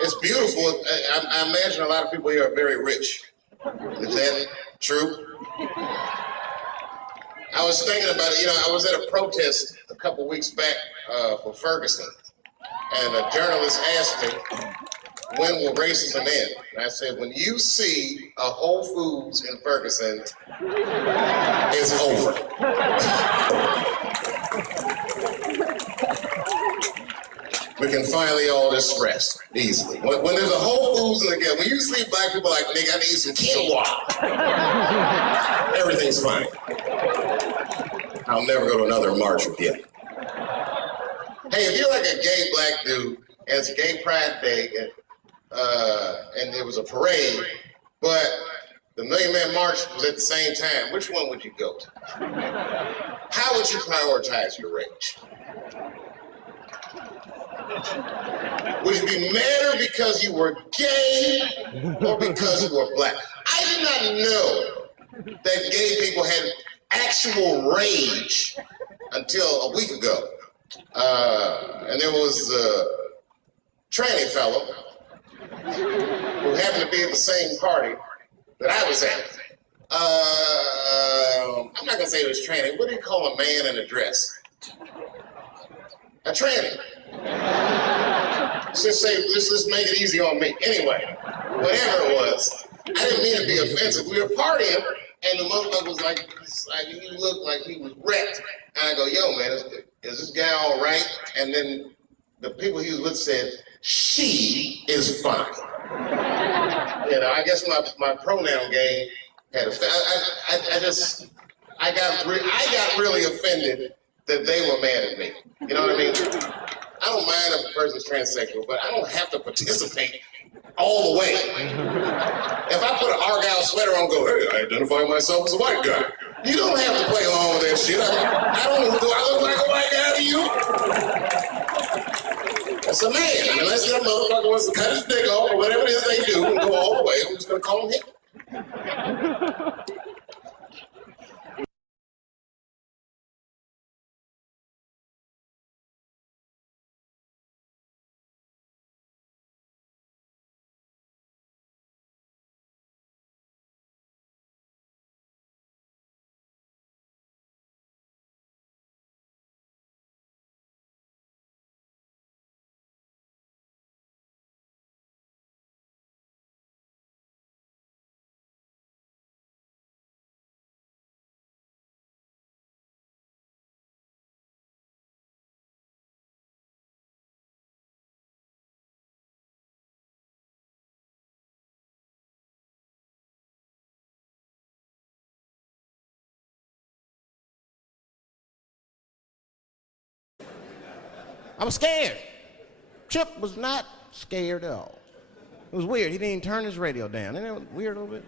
It's beautiful. I imagine a lot of people here are very rich. Is that true? I was thinking about it, you know, I was at a protest a couple weeks back for Ferguson, and a journalist asked me, when will racism end? And I said, when you see a Whole Foods in Ferguson, it's over. We can finally all just rest easily. When there's a Whole Foods in the game, when you see black people like, nigga, I need some quinoa, everything's fine. I'll never go to another march again. Hey, if you're like a gay black dude, and it's Gay Pride Day, and there was a parade, but the Million Man March was at the same time, which one would you go to? How would you prioritize your rage? Would you be madder because you were gay or because you were black? I did not know that gay people had actual rage until a week ago. And there was a tranny fellow who happened to be at the same party that I was at. I'm not gonna say it was tranny. What do you call a man in a dress? A tranny. Just make it easy on me. Anyway, whatever it was, I didn't mean to be offensive. We were partying, and the motherfucker was like, he looked like he was wrecked. And I go, yo, man, is this guy all right? And then the people he was with said, she is fine. You know, I guess my pronoun game had I got really offended that they were mad at me. You know what I mean? I don't mind if a person's transsexual, but I don't have to participate all the way. If I put an Argyle sweater on and go, hey, I identify myself as a white guy. You don't have to play along with that shit. Do I look like a white guy to you? That's a man. Unless that motherfucker wants to cut his dick off or whatever it is they do and go all the way, I'm just gonna call him him. I was scared. Chip was not scared at all. It was weird. He didn't even turn his radio down. Isn't that weird a little bit?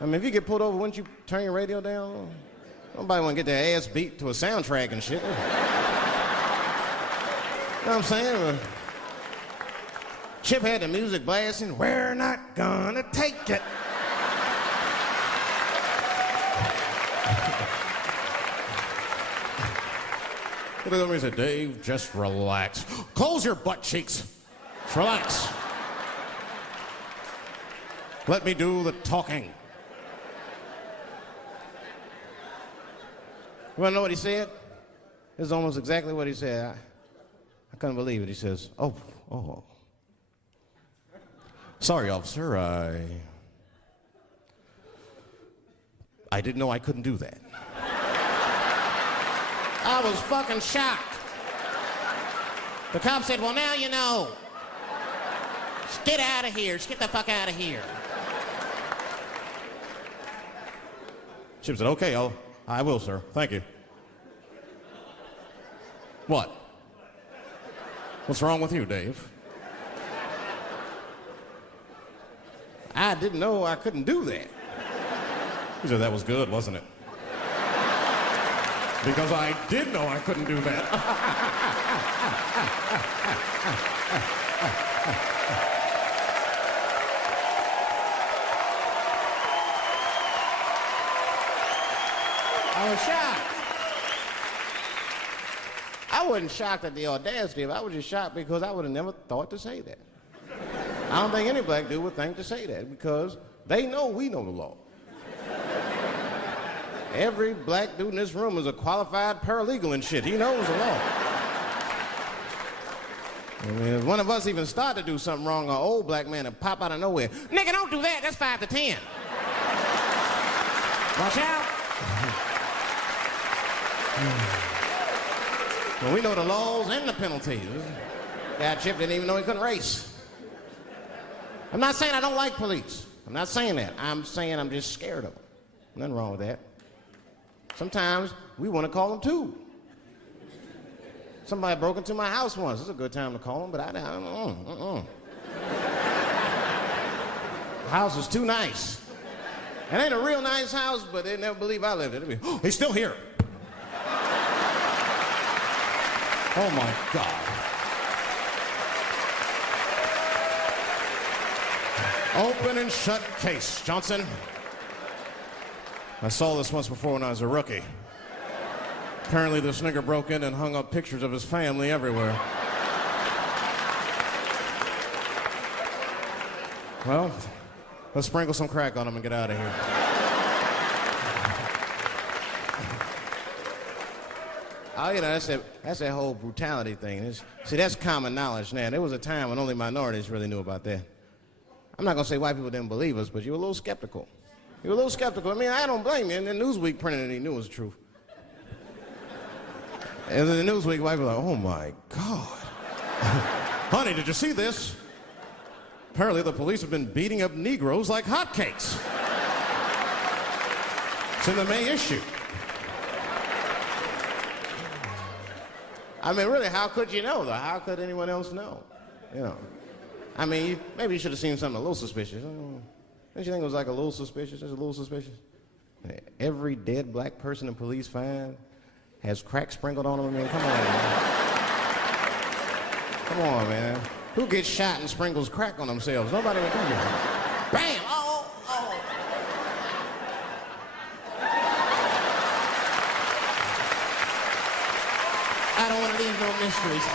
I mean, if you get pulled over, wouldn't you turn your radio down? Nobody want to get their ass beat to a soundtrack and shit. You know what I'm saying? Chip had the music blasting. We're not gonna take it. Look at him and said, Dave, just relax. Close your butt cheeks. Just relax. Let me do the talking. You want to know what he said? This is almost exactly what he said. I couldn't believe it. He says, oh. Sorry, officer, I didn't know I couldn't do that. I was fucking shocked. The cop said, well, now you know. Just get out of here. Just get the fuck out of here. Chip said, okay, I will, sir. Thank you. What? What's wrong with you, Dave? I didn't know I couldn't do that. He said, that was good, wasn't it? Because I did know I couldn't do that. I was shocked. I I wasn't shocked at the audacity of it. I was just shocked because I would have never thought to say that. I don't think any black dude would think to say that because they know we know the law. Every black dude in this room is a qualified paralegal and shit. He knows the law. I mean, if one of us even start to do something wrong, an old black man will pop out of nowhere. Nigga, don't do that. That's 5 to 10. Watch out. Well, we know the laws and the penalties. Guy Chip didn't even know he couldn't race. I'm not saying I don't like police. I'm not saying that. I'm saying I'm just scared of them. Nothing wrong with that. Sometimes we want to call them too. Somebody broke into my house once. It's a good time to call them, but I don't. The house is too nice. It ain't a real nice house, but they never believe I lived it. Oh, he's still here. Oh my God. Open and shut case, Johnson. I saw this once before when I was a rookie. Apparently this nigger broke in and hung up pictures of his family everywhere. Well, let's sprinkle some crack on him and get out of here. Oh, you know, that's that whole brutality thing. See, that's common knowledge now. There was a time when only minorities really knew about that. I'm not going to say white people didn't believe us, but you were a little skeptical. You were a little skeptical. I mean, I don't blame you. And then Newsweek printed it, he knew it was the truth. And then the Newsweek white people were like, oh my God. Honey, did you see this? Apparently the police have been beating up Negroes like hotcakes. It's in the May issue. I mean, really, how could you know, though? How could anyone else know? You know. I mean, maybe you should have seen something a little suspicious. Don't you think it was like a little suspicious? Just a little suspicious? Every dead black person the police find has crack sprinkled on them. I mean, come on, man. Come on, man. Who gets shot and sprinkles crack on themselves? Nobody would do that. Bam! Oh, oh. I don't want to leave no mysteries.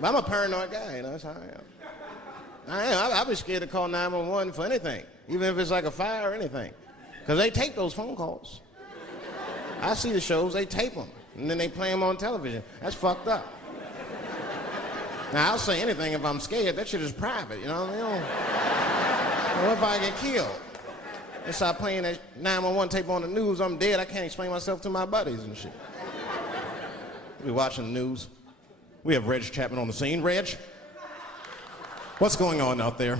But I'm a paranoid guy, you know, that's how I am. I'd be scared to call 911 for anything, even if it's like a fire or anything. Because they tape those phone calls. I see the shows, they tape them, and then they play them on television. That's fucked up. Now, I'll say anything if I'm scared. That shit is private, you know what I mean? What if I get killed? They start playing that 911 tape on the news, I'm dead, I can't explain myself to my buddies and shit. We watching the news. We have Reg Chapman on the scene. Reg, what's going on out there?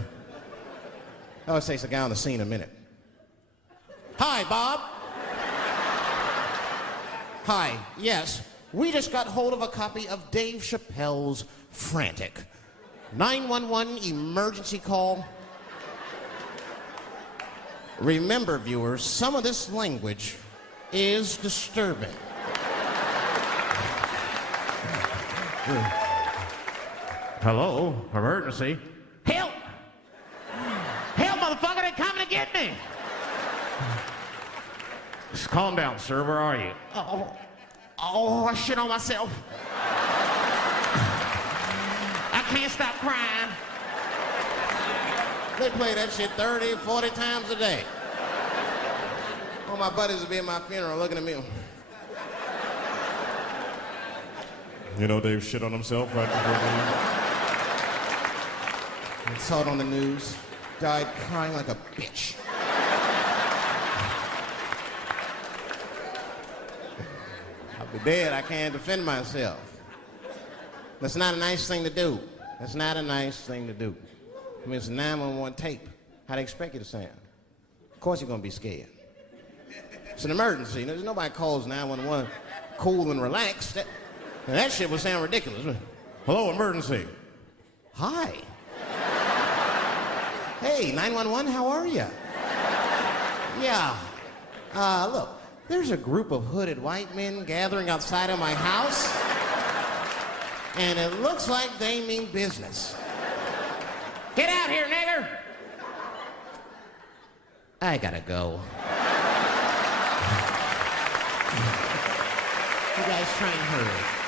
Oh, it takes a guy on the scene a minute. Hi, Bob. Hi, yes. We just got hold of a copy of Dave Chappelle's Frantic. 911 emergency call. Remember, viewers, some of this language is disturbing. Hello, emergency. Help! Help, motherfucker, they're coming to get me! Just calm down, sir. Where are you? Oh, I shit on myself. I can't stop crying. They play that shit 30, 40 times a day. All my buddies will be at my funeral looking at me. You know Dave shit on himself right before I saw it on the news. Died crying like a bitch. I'll be dead. I can't defend myself. That's not a nice thing to do. That's not a nice thing to do. I mean, it's a 911 tape. How they expect you to sound? Of course you're gonna be scared. It's an emergency. There's nobody calls 911 cool and relaxed. That shit would sound ridiculous. Hello, emergency. Hi. Hey, 911, how are you? Yeah. Look, there's a group of hooded white men gathering outside of my house, and it looks like they mean business. Get out here, nigger! I gotta go. train her.